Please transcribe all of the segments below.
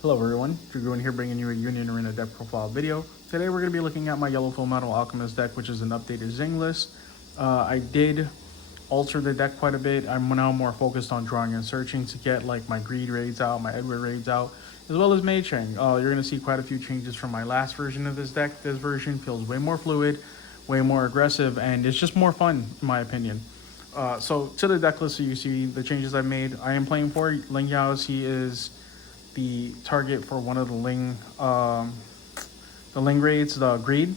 Hello everyone, Drew here bringing you a Union Arena deck profile video. Today we're going to be looking at my Yellow Full Metal Alchemist deck, which is an updated Xing list. I did alter the deck quite a bit. I'm now more focused on drawing and searching to get like my Greed raids out, my Edward raids out, as well as Mei Chang. You're going to see quite a few changes from my last version of this deck. This version feels way more fluid, way more aggressive, and it's just more fun in my opinion. So to the deck list, so you see the changes I've made. I am playing for Ling Yao's. He is the target for one of the Ling raids, the Greed.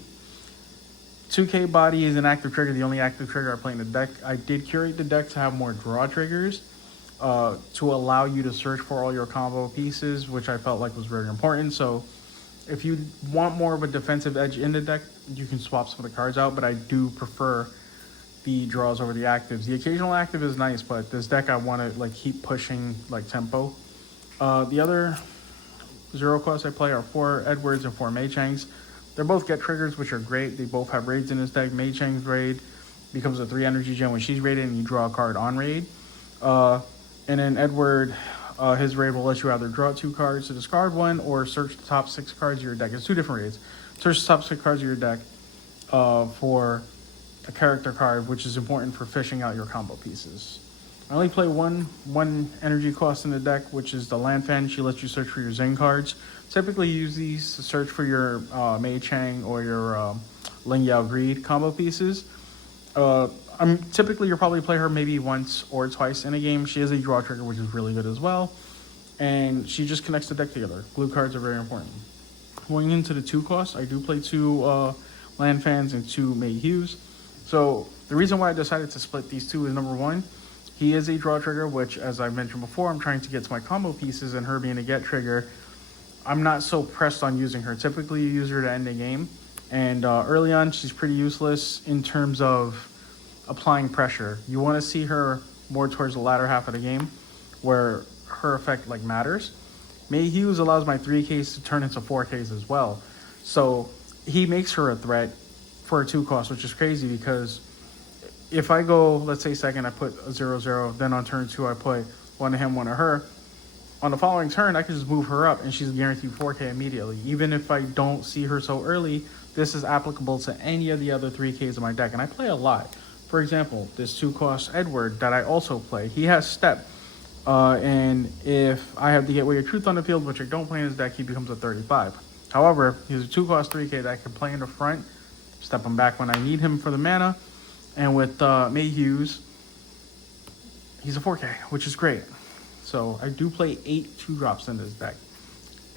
2K body is an active trigger, the only active trigger I play in the deck. I did curate the deck to have more draw triggers to allow you to search for all your combo pieces, which I felt like was very important. So if you want more of a defensive edge in the deck, you can swap some of the cards out, but I do prefer the draws over the actives. The occasional active is nice, but this deck I want to like keep pushing like tempo. The other zero costs I play are 4 Edwards and 4 Mei Changs. They're both get triggers, which are great. They both have raids in this deck. Mei Chang's raid becomes a 3 energy gem when she's raided and you draw a card on raid. And then Edward, his raid will let you either draw 2 cards to discard 1 or search the top 6 cards of your deck. It's 2 different raids. Search the top 6 cards of your deck for a character card, which is important for fishing out your combo pieces. I only play one energy cost in the deck, which is the Land Fan. She lets you search for your Xing cards. Typically use these to search for your Mei Chang or your Ling Yao Greed combo pieces. You'll probably play her maybe once or twice in a game. She has a draw trigger, which is really good as well. And she just connects the deck together. Blue cards are very important. Going into the 2 costs, I do play 2 Land Fans and 2 Mei Hues. So the reason why I decided to split these 2 is number 1, he is a draw trigger, which, as I mentioned before, I'm trying to get to my combo pieces, and her being a get trigger, I'm not so pressed on using her. Typically, you use her to end the game, and early on, she's pretty useless in terms of applying pressure. You want to see her more towards the latter half of the game, where her effect like matters. Mei Hues allows my 3Ks to turn into 4Ks as well, so he makes her a threat for a 2 cost, which is crazy because if I go, let's say second, I put a 0/0, then on turn 2, I put 1 to him, 1 to her. On the following turn, I can just move her up and she's guaranteed 4K immediately. Even if I don't see her so early, this is applicable to any of the other 3Ks in my deck. And I play a lot. For example, this 2 cost Edward that I also play, he has step. And if I have to get Way of Truth on the field, which I don't play in his deck, he becomes a 35. However, he's a 2 cost 3K that I can play in the front, step him back when I need him for the mana. And with Mei Hues, he's a 4K, which is great. So I do play 8 2-drops in this deck.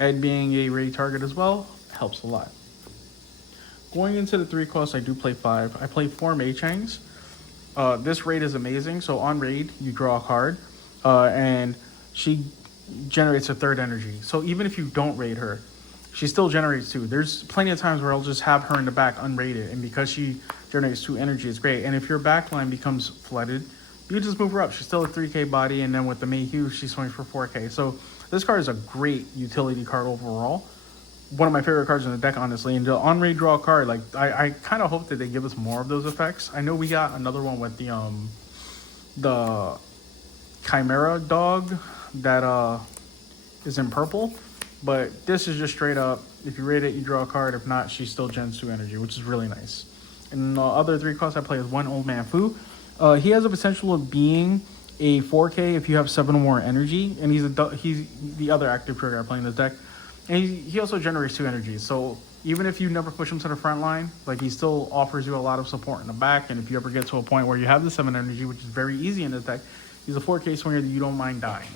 Ed being a raid target as well helps a lot. Going into the 3 costs, I do play 5. I play 4 Mei Changs. This raid is amazing. So on raid, you draw a card, and she generates a 3rd energy. So even if you don't raid her, she still generates 2. There's plenty of times where I'll just have her in the back unrated, and because she generates 2 energy, it's great. And if your backline becomes flooded, you just move her up. She's still a 3K body, and then with the Mei Hughes, she swings for 4K. So this card is a great utility card overall. One of my favorite cards in the deck, honestly. And the on-raid draw card, like I kind of hope that they give us more of those effects. I know we got another one with the Chimera dog that is in purple. But this is just straight up, if you raid it, you draw a card. If not, she still gens 2 energy, which is really nice. And the other 3 costs I play is 1 Old Man Fu. He has a potential of being a 4K if you have 7 or more energy. And he's the other active trigger I play in this deck. And he also generates 2 energies. So even if you never push him to the front line, like he still offers you a lot of support in the back. And if you ever get to a point where you have the 7 energy, which is very easy in this deck, he's a 4K swinger that you don't mind dying.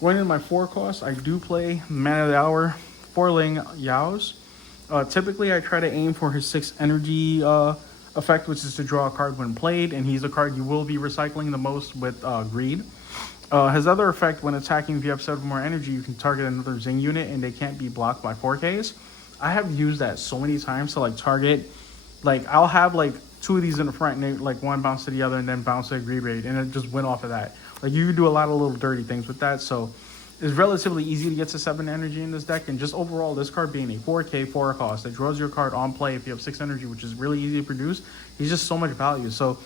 Going into my 4 costs, I do play Man of the Hour, 4 Ling Yao's. Typically, I try to aim for his 6 energy effect, which is to draw a card when played, and he's a card you will be recycling the most with Greed. His other effect, when attacking, if you have 7 more energy, you can target another Xing unit, and they can't be blocked by 4Ks. I have used that so many times to like target, like I'll have like 2 of these in the front, and they, like one bounce to the other, and then bounce to a Greed raid, and it just went off of that. Like you can do a lot of little dirty things with that, so it's relatively easy to get to 7 energy in this deck. And just overall, this card being a 4K 4 cost that draws your card on play if you have 6 energy, which is really easy to produce, he's just so much value. So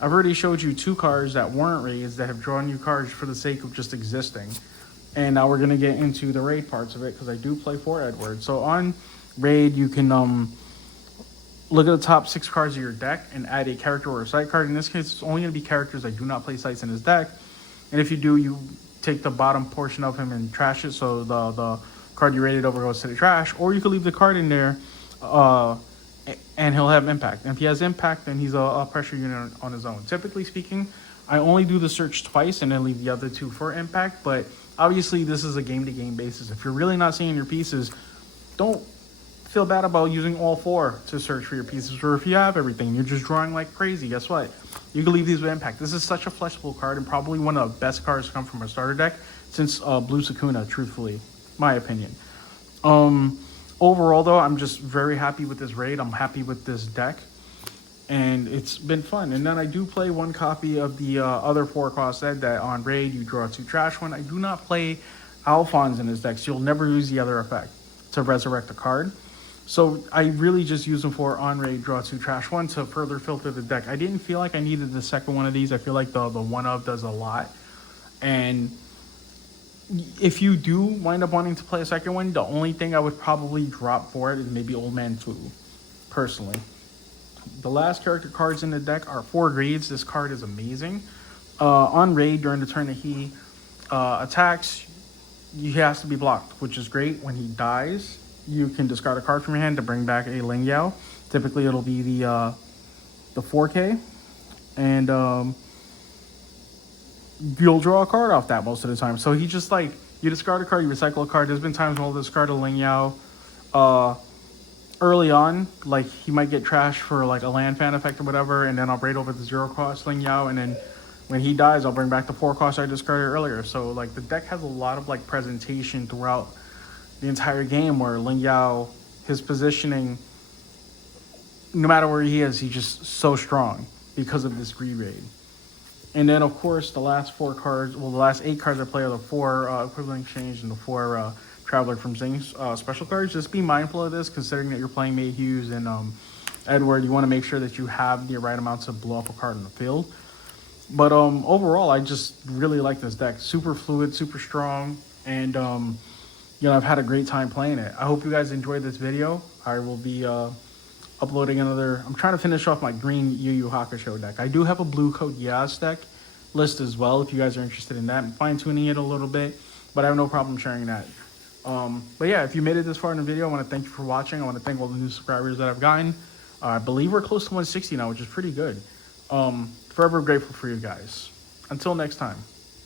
I've already showed you 2 cards that weren't raised that have drawn you cards for the sake of just existing. And now we're gonna get into the raid parts of it because I do play for Edward. So on raid, you can look at the top 6 cards of your deck and add a character or a site card. In this case, it's only gonna be characters that do not play sites in his deck. And if you do, you take the bottom portion of him and trash it. So the card you rated over goes to the trash, or you could leave the card in there, and he'll have impact. And if he has impact, then he's a pressure unit on his own. Typically speaking, I only do the search twice and then leave the other 2 for impact, but obviously this is a game-to-game basis. If you're really not seeing your pieces, don't feel bad about using all 4 to search for your pieces. Or if you have everything, you're just drawing like crazy, guess what? You can leave these with impact. This is such a flexible card and probably one of the best cards to come from a starter deck since Blue Sakuna, truthfully, my opinion. Overall though, I'm just very happy with this raid. I'm happy with this deck, and it's been fun. And then I do play 1 copy of the other 4-cost set that on raid you draw 2 trash one. I do not play Alphonse in his deck, so you'll never use the other effect to resurrect a card. So I really just use them for on raid, draw 2 trash one to further filter the deck. I didn't feel like I needed the second one of these. I feel like the one of does a lot. And if you do wind up wanting to play a second one, the only thing I would probably drop for it is maybe Old Man Fu, personally. The last character cards in the deck are 4 grades. This card is amazing. On raid, during the turn that he attacks, he has to be blocked, which is great. When he dies, you can discard a card from your hand to bring back a Ling Yao. Typically, it'll be the 4K, and you'll draw a card off that most of the time. So he just like, you discard a card, you recycle a card. There's been times when I'll discard a Ling Yao early on, like he might get trashed for like a land fan effect or whatever, and then I'll braid over the 0-cost Ling Yao, and then when he dies, I'll bring back the 4-cost I discarded earlier. So like the deck has a lot of like presentation throughout the entire game where Ling Yao, his positioning, no matter where he is, he's just so strong because of this re-raid. And then, of course, the last 4 cards, well, the last 8 cards I play are the 4 Equivalent Exchange and the 4 Traveler from Xing's special cards. Just be mindful of this, considering that you're playing Mayhew's and Edward. You want to make sure that you have the right amount to blow up a card in the field. But overall, I just really like this deck. Super fluid, super strong, and you know, I've had a great time playing it. I hope you guys enjoyed this video. I will be uploading another. I'm trying to finish off my green Yu Yu Hakusho deck. I do have a blue Code Geass deck list as well if you guys are interested in that. I'm fine-tuning it a little bit, but I have no problem sharing that. But yeah, if you made it this far in the video, I want to thank you for watching. I want to thank all the new subscribers that I've gotten. I believe we're close to 160 now, which is pretty good. Forever grateful for you guys. Until next time.